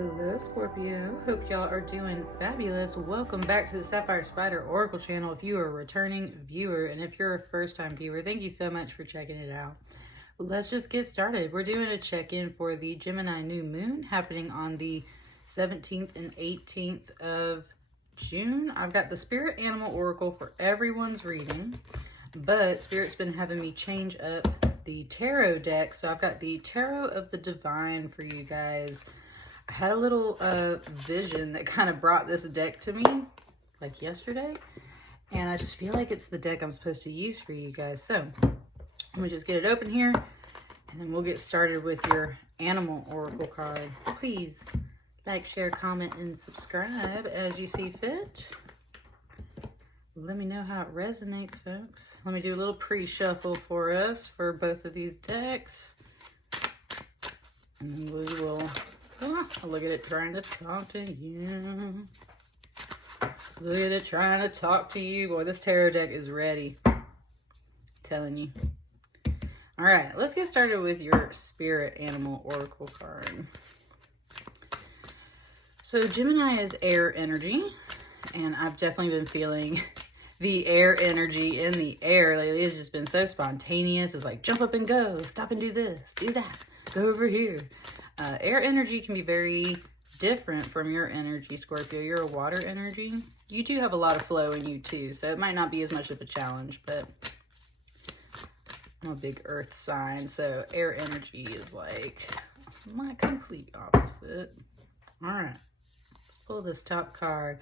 Hello Scorpio, hope y'all are doing fabulous. Welcome back to the Sapphire Spider Oracle channel if you are a returning viewer, and if you're a first time viewer, thank you so much for checking it out. Let's just get started. We're doing a check-in for the Gemini new moon happening on the 17th and 18th of June. I've got the Spirit Animal Oracle for everyone's reading, but Spirit's been having me change up the tarot deck, so I've got the Tarot of the Divine for you guys. I had a little vision that kind of brought this deck to me like yesterday, and I just feel like it's the deck I'm supposed to use for you guys. So let me just get it open here, and then we'll get started with your animal oracle card. Please like, share, comment, and subscribe as you see fit. Let me know how it resonates, folks. Let me do a little pre-shuffle for us for both of these decks, and we will... Oh, look at it trying to talk to you. Look at it trying to talk to you. Boy, this tarot deck is ready. I'm telling you. All right, let's get started with your Spirit Animal Oracle card. So Gemini is air energy, and I've definitely been feeling the air energy in the air lately. It's just been so spontaneous. It's like jump up and go, stop and do this, do that, go over here. Air energy can be very different from your energy, Scorpio. You're a water energy. You do have a lot of flow in you too, so it might not be as much of a challenge, but I'm a big earth sign, so air energy is like my complete opposite. All right, pull this top card.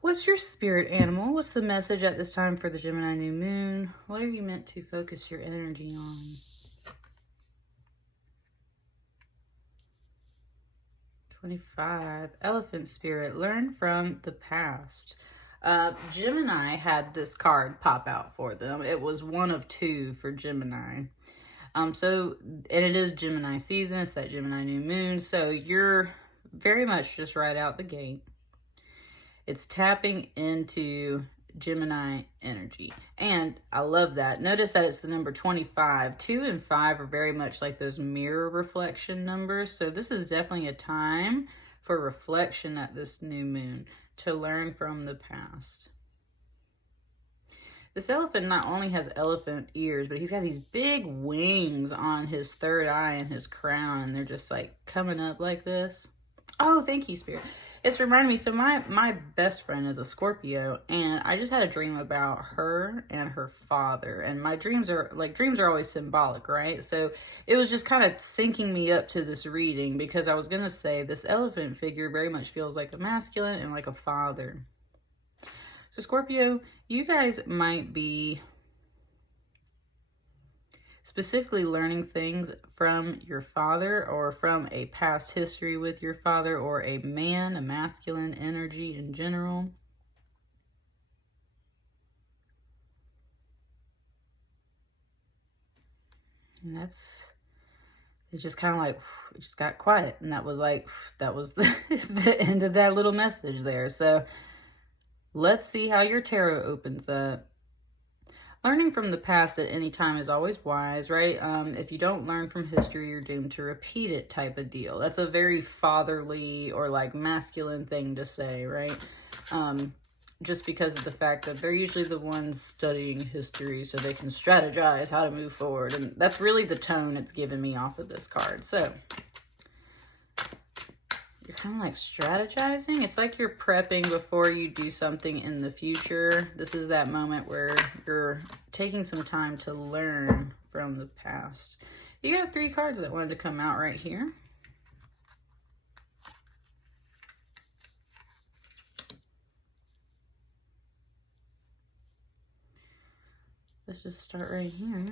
What's your spirit animal? What's the message at this time for the Gemini new moon? What are you meant to focus your energy on? 25, Elephant Spirit, learn from the past. Gemini had this card pop out for them. It was one of two for Gemini. And it is Gemini season. It's that Gemini new moon. So you're very much just right out the gate. It's tapping into Gemini energy, and I love that. Notice that it's the number 25. 2 and 5 are very much like those mirror reflection numbers, so this is definitely a time for reflection at this new moon, to learn from the past. This elephant not only has elephant ears, but he's got these big wings on his third eye and his crown, and they're just like coming up like this. Oh, thank you, Spirit. It's reminding me, so my best friend is a Scorpio, and I just had a dream about her and her father, and my dreams are always symbolic, right? So it was just kind of syncing me up to this reading, because I was going to say this elephant figure very much feels like a masculine and like a father. So Scorpio, you guys might be specifically learning things from your father, or from a past history with your father, or a man, a masculine energy in general. And it just kind of like, it just got quiet. And that was the end of that little message there. So let's see how your tarot opens up. Learning from the past at any time is always wise, right? If you don't learn from history, you're doomed to repeat it type of deal. That's a very fatherly or like masculine thing to say, right? Just because of the fact that they're usually the ones studying history so they can strategize how to move forward. And that's really the tone it's given me off of this card. So you're kind of like strategizing. It's like you're prepping before you do something in the future. This is that moment where you're taking some time to learn from the past. You got 3 cards that wanted to come out right here. Let's just start right here.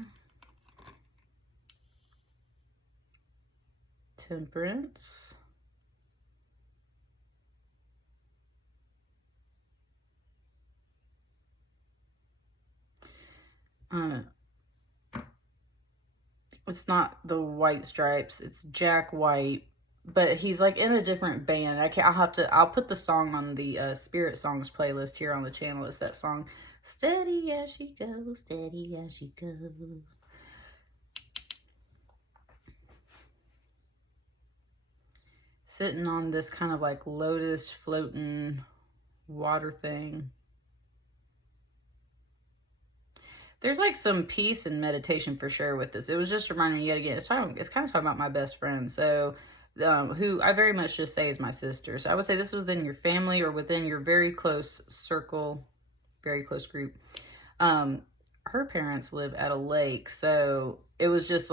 Temperance. It's not the white stripes, it's Jack White, but he's like in a different band. I'll put the song on the Spirit Songs playlist here on the channel. It's that song, Steady as She Goes, Steady as She Goes. sitting on this kind of like lotus floating water thing. There's like some peace and meditation for sure with this. It was just reminding me yet again, it's kind of talking about my best friend. So, who I very much just say is my sister. So I would say this was within your family or within your very close circle, very close group. Her parents live at a lake. So it was just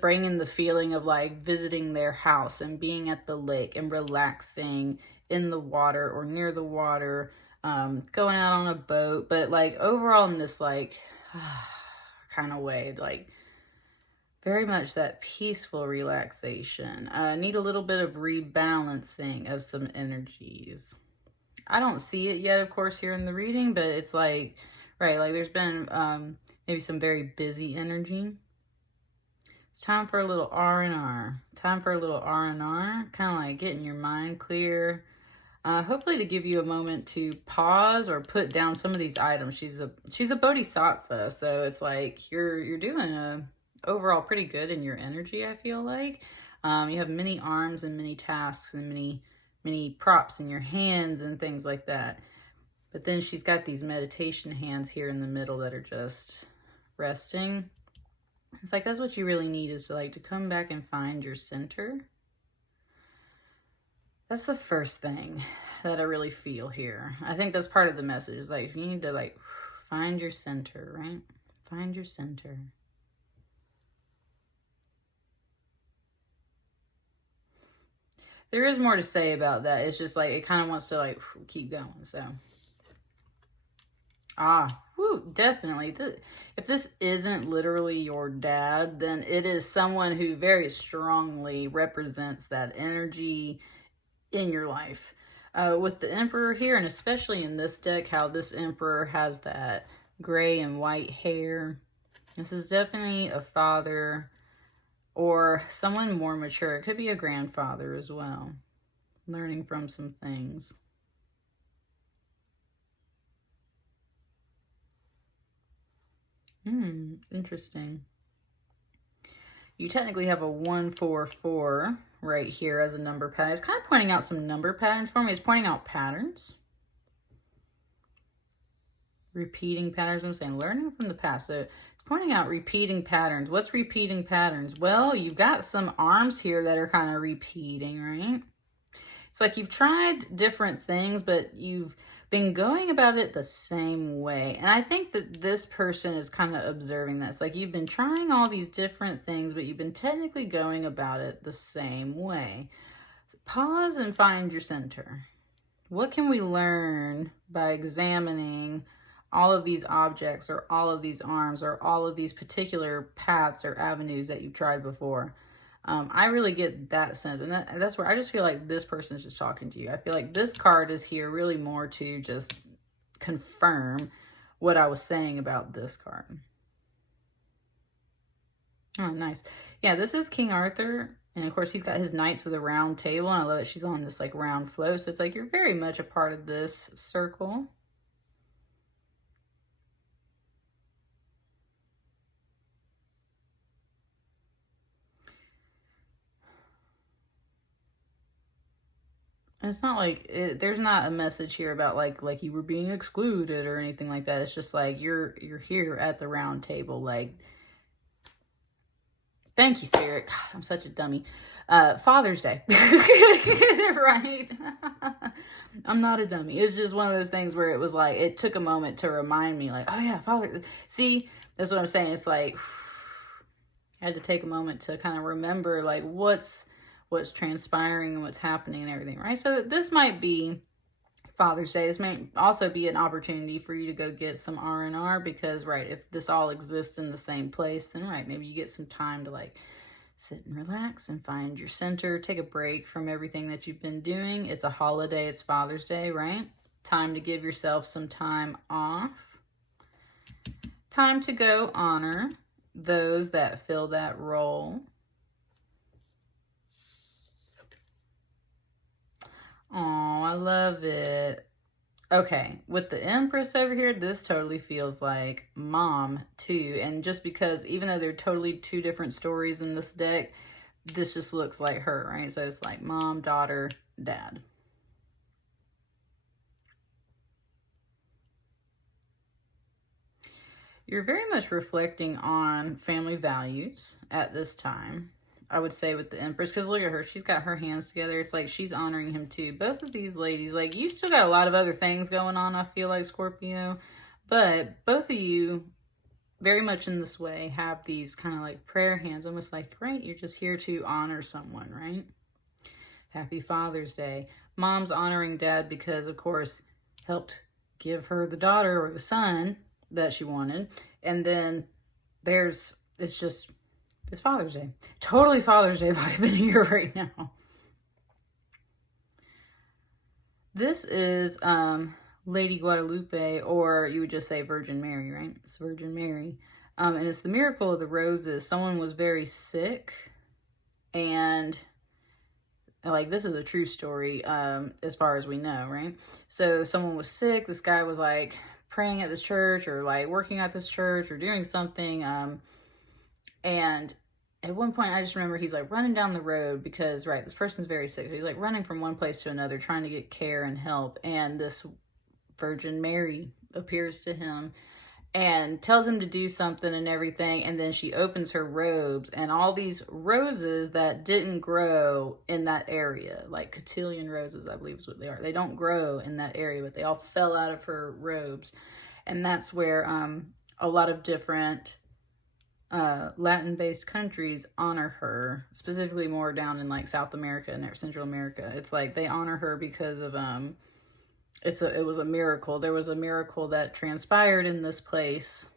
bringing the feeling of like visiting their house and being at the lake and relaxing in the water or near the water, going out on a boat, but like overall in this like kind of way, like very much that peaceful relaxation. Need a little bit of rebalancing of some energies. I don't see it yet, of course, here in the reading, but it's like, right, like there's been maybe some very busy energy. It's time for a little R&R. Time for a little R&R, kind of like getting your mind clear. Hopefully to give you a moment to pause or put down some of these items. She's a bodhisattva, so it's like you're doing overall pretty good in your energy, I feel like. You have many arms and many tasks and many props in your hands and things like that. But then she's got these meditation hands here in the middle that are just resting. It's like that's what you really need, is to come back and find your center. That's the first thing that I really feel here. I think that's part of the message. Is like you need to like find your center, right? Find your center. There is more to say about that. It's just like it kind of wants to like keep going. So, definitely. If this isn't literally your dad, then it is someone who very strongly represents that energy in your life. With the Emperor here, and especially in this deck, how this Emperor has that gray and white hair. This is definitely a father or someone more mature. It could be a grandfather as well, learning from some things. Interesting. You technically have a 144 right here as a number pattern. It's kind of pointing out some number patterns for me. It's pointing out patterns. Repeating patterns, I'm saying learning from the past. So it's pointing out repeating patterns. What's repeating patterns? Well, you've got some arms here that are kind of repeating, right? It's like you've tried different things, but you've been going about it the same way. And I think that this person is kind of observing this. Like you've been trying all these different things, but you've been technically going about it the same way. Pause and find your center. What can we learn by examining all of these objects or all of these arms or all of these particular paths or avenues that you've tried before? I really get that sense, and that's where I just feel like this person is just talking to you. I feel like this card is here really more to just confirm what I was saying about this card. Oh, nice. Yeah, this is King Arthur, and of course he's got his Knights of the Round Table, and I love that she's on this like round float, so it's like you're very much a part of this circle. It's not like there's not a message here about like you were being excluded or anything like that. It's just like you're here at the round table. Like, thank you, Spirit. God, I'm such a dummy. Father's Day, right? I'm not a dummy. It's just one of those things where it was like it took a moment to remind me, like, oh yeah, Father. See, that's what I'm saying. It's like I had to take a moment to kind of remember like what's transpiring and what's happening and everything, right? So this might be Father's Day. This may also be an opportunity for you to go get some R&R because, right, if this all exists in the same place, then, right, maybe you get some time to, like, sit and relax and find your center, take a break from everything that you've been doing. It's a holiday. It's Father's Day, right? Time to give yourself some time off. Time to go honor those that fill that role. Oh, I love it. Okay, with the Empress over here, this totally feels like mom too. And just because even though they're totally two different stories in this deck, this just looks like her, right? So it's like mom, daughter, dad. You're very much reflecting on family values at this time, I would say, with the Empress, because look at her. She's got her hands together. It's like she's honoring him too. Both of these ladies, like, you still got a lot of other things going on, I feel like, Scorpio. But both of you, very much in this way, have these kind of like prayer hands, almost like, right, you're just here to honor someone, right? Happy Father's Day. Mom's honoring dad because, of course, helped give her the daughter or the son that she wanted. And then it's Father's Day. Totally Father's Day vibe in here right now. This is Lady Guadalupe, or you would just say Virgin Mary, right? It's Virgin Mary. And it's the miracle of the roses. Someone was very sick, and like, this is a true story as far as we know, right? So someone was sick. This guy was like praying at this church, or like working at this church, or doing something. And at one point, I just remember he's like running down the road because, right, this person's very sick. He's like running from one place to another, trying to get care and help. And this Virgin Mary appears to him and tells him to do something and everything. And then she opens her robes, and all these roses that didn't grow in that area, like cotillion roses, I believe is what they are. They don't grow in that area, but they all fell out of her robes. And that's where a lot of different Latin-based countries honor her, specifically more down in like South America and Central America. It's like they honor her because of it was a miracle. There was a miracle that transpired in this place.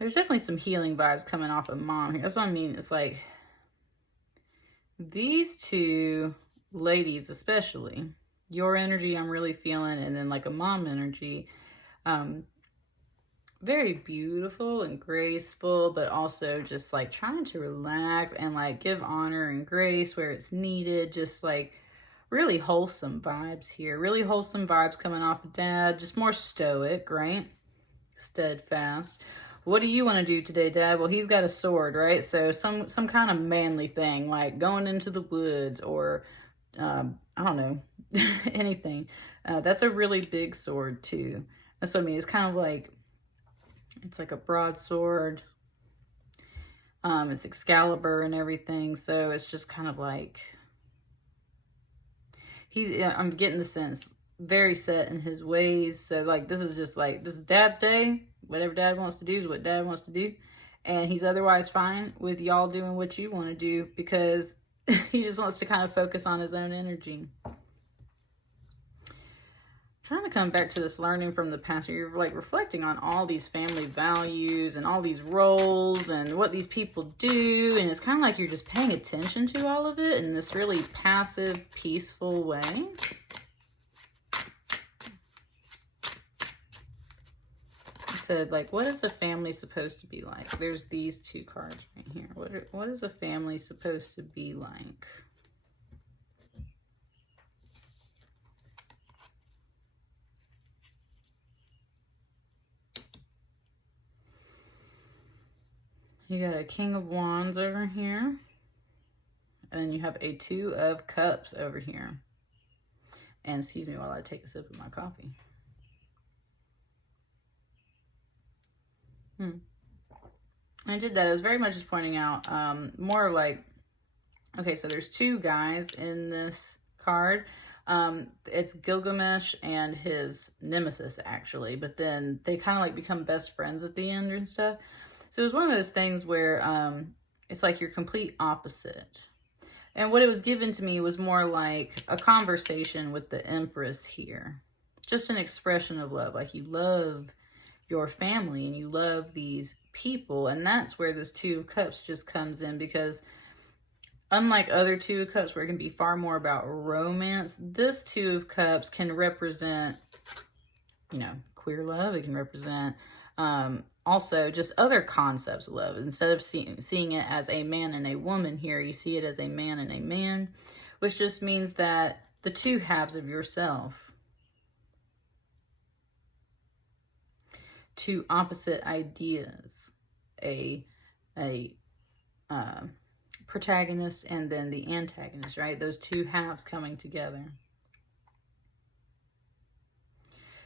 There's definitely some healing vibes coming off of mom here. That's what I mean. It's like these two ladies, especially, your energy I'm really feeling, and then like a mom energy, very beautiful and graceful, but also just like trying to relax and like give honor and grace where it's needed. Just like really wholesome vibes here. Really wholesome vibes coming off of dad. Just more stoic, right? Steadfast. What do you want to do today, dad? Well, he's got a sword, right? So some kind of manly thing, like going into the woods, or I don't know, anything. That's a really big sword too. That's what I mean. It's kind of like, it's like a broadsword. It's Excalibur and everything. So it's just kind of like, I'm getting the sense, very set in his ways. So like, this is just like, this is dad's day. Whatever dad wants to do is what dad wants to do. And he's otherwise fine with y'all doing what you want to do, because he just wants to kind of focus on his own energy. Trying to come back to this learning from the past. You're like reflecting on all these family values and all these roles and what these people do. And it's kind of like you're just paying attention to all of it in this really passive, peaceful way. I said, like, what is a family supposed to be like? There's these two cards right here. What is a family supposed to be like? You got a King of Wands over here. And you have a Two of Cups over here. And excuse me while I take a sip of my coffee. I did that. It was very much just pointing out more like, okay, so there's two guys in this card. It's Gilgamesh and his nemesis, actually. But then they kind of like become best friends at the end and stuff. So it was one of those things where it's like your complete opposite. And what it was given to me was more like a conversation with the Empress here. Just an expression of love. Like, you love your family and you love these people. And that's where this Two of Cups just comes in, because unlike other Two of Cups where it can be far more about romance, this Two of Cups can represent, you know, queer love. It can represent also just other concepts of love. Instead of seeing it as a man and a woman here, you see it as a man and a man, which just means that the two halves of yourself, two opposite ideas, a protagonist and then the antagonist, right? Those two halves coming together.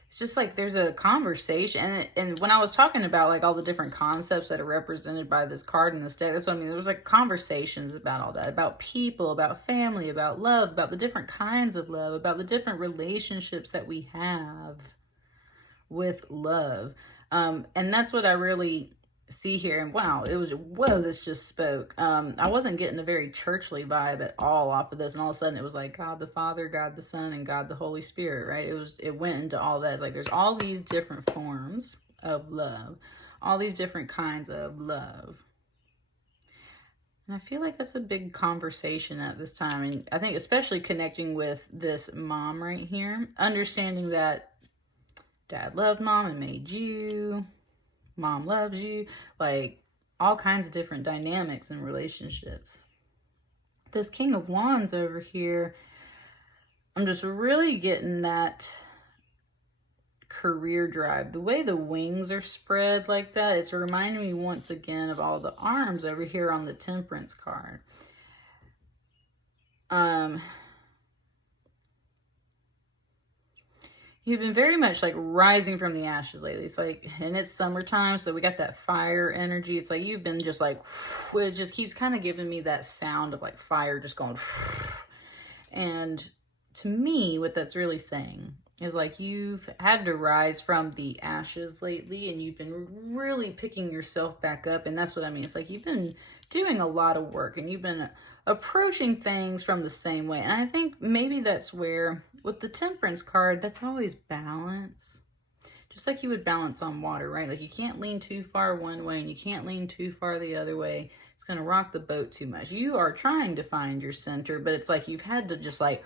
It's just like there's a conversation. And when I was talking about like all the different concepts that are represented by this card in this deck, that's what I mean. There was like conversations about all that, about people, about family, about love, about the different kinds of love, about the different relationships that we have with love. And that's what I really see here. And wow, it was, whoa, this just spoke. I wasn't getting a very churchly vibe at all off of this, and all of a sudden it was like God the Father, God the Son, and God the Holy Spirit, right? It went into all that. It's like there's all these different forms of love, all these different kinds of love. And I feel like that's a big conversation at this time. And I think especially connecting with this mom right here, understanding that dad loved mom and made you, mom loves you, like all kinds of different dynamics and relationships. This King of Wands over here, I'm just really getting that career drive. The way the wings are spread like that, it's reminding me once again of all the arms over here on the Temperance card. You've been very much like rising from the ashes lately. It's like, and it's summertime, so we got that fire energy. It's like you've been just like, it just keeps kind of giving me that sound of like fire just going. And to me, what that's really saying is like you've had to rise from the ashes lately, and you've been really picking yourself back up. And that's what I mean. It's like you've been doing a lot of work, and you've been approaching things from the same way. And I think maybe that's where, with the Temperance card, that's always balance. Just like you would balance on water, right? Like you can't lean too far one way and you can't lean too far the other way. It's going to rock the boat too much. You are trying to find your center, but it's like you've had to just like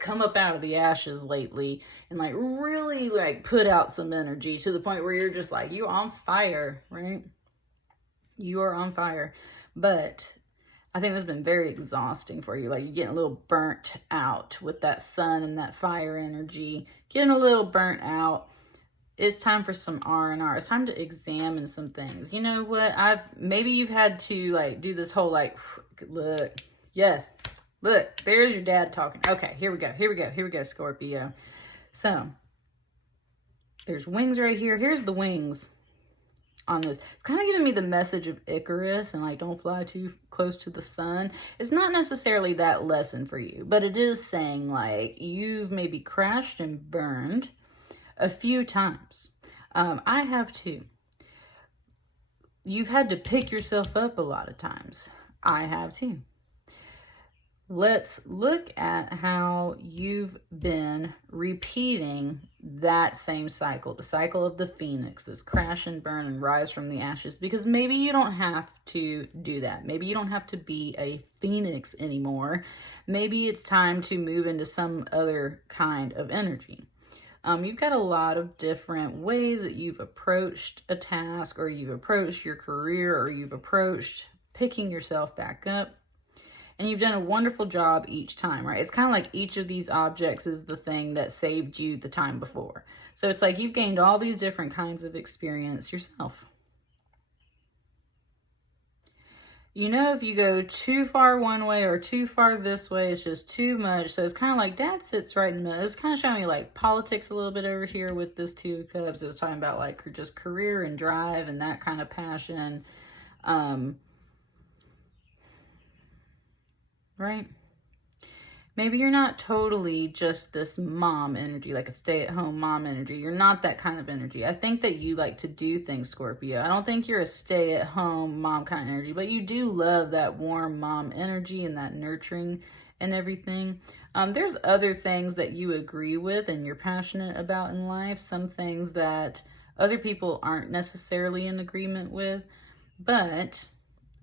come up out of the ashes lately and like really like put out some energy to the point where you're just like, you're on fire, right? You are on fire. But I think that's been very exhausting for you. Like you're getting a little burnt out with that sun and that fire energy, getting a little burnt out. It's time for some R&R. It's time to examine some things. You know what? Maybe you've had to like do this whole like, look, yes, look, there's your dad talking. Okay, here we go, Scorpio. So there's wings right here. Here's the wings on this. It's kind of giving me the message of Icarus and like don't fly too close to the sun. It's not necessarily that lesson for you, but it is saying like you've maybe crashed and burned a few times. I have too. You've had to pick yourself up a lot of times. I have too. Let's look at how you've been repeating that same cycle, the cycle of the phoenix, this crash and burn and rise from the ashes, because maybe you don't have to do that. Maybe you don't have to be a phoenix anymore. Maybe it's time to move into some other kind of energy. You've got a lot of different ways that you've approached a task, or you've approached your career, or you've approached picking yourself back up. And you've done a wonderful job each time, right? It's kind of like each of these objects is the thing that saved you the time before. So it's like you've gained all these different kinds of experience yourself. You know, if you go too far one way or too far this way, it's just too much. So it's kind of like dad sits right in the middle. It's kind of showing me like politics a little bit over here with this Two of Cups. It was talking about like just career and drive and that kind of passion. Right? Maybe you're not totally just this mom energy, like a stay-at-home mom energy. You're not that kind of energy. I think that you like to do things, Scorpio. I don't think you're a stay-at-home mom kind of energy, but you do love that warm mom energy and that nurturing and everything. There's other things that you agree with and you're passionate about in life. Some things that other people aren't necessarily in agreement with, but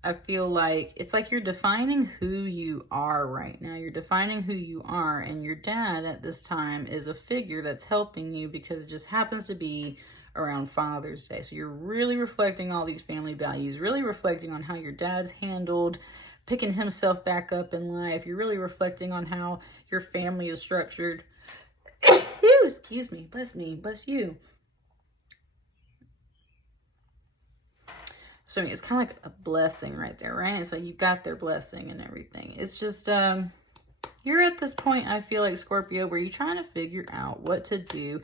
I feel like it's like you're defining who you are right now. You're defining who you are, and your dad at this time is a figure that's helping you because it just happens to be around Father's Day. So you're really reflecting all these family values, really reflecting on how your dad's handled picking himself back up in life. You're really reflecting on how your family is structured. Excuse me, bless you. So it's kind of like a blessing right there, right? It's like you got their blessing and everything. It's just, you're at this point, I feel like, Scorpio, where you're trying to figure out what to do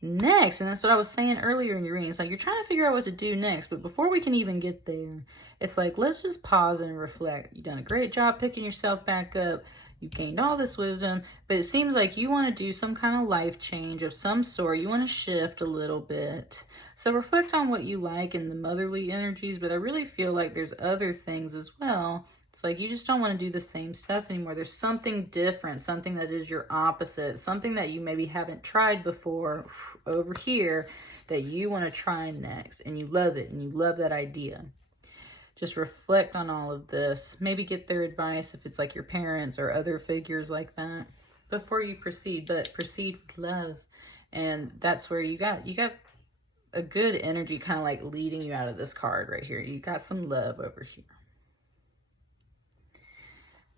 next. And that's what I was saying earlier in your reading. It's like you're trying to figure out what to do next. But before we can even get there, it's like, let's just pause and reflect. You've done a great job picking yourself back up. You gained all this wisdom, but it seems like you want to do some kind of life change of some sort. You want to shift a little bit. So reflect on what you like in the motherly energies, but I really feel like there's other things as well. It's like you just don't want to do the same stuff anymore. There's something different, something that is your opposite, something that you maybe haven't tried before over here that you want to try next, and you love it, and you love that idea. Just reflect on all of this. Maybe get their advice if it's like your parents or other figures like that before you proceed, but proceed with love. And that's where you got a good energy kind of like leading you out of this card right here. You got some love over here.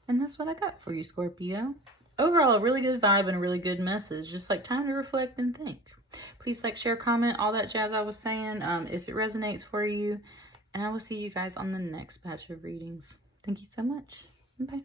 And that's what I got for you, Scorpio. Overall, a really good vibe and a really good message. Just like time to reflect and think. Please like, share, comment, all that jazz I was saying, if it resonates for you. And I will see you guys on the next batch of readings. Thank you so much. Bye.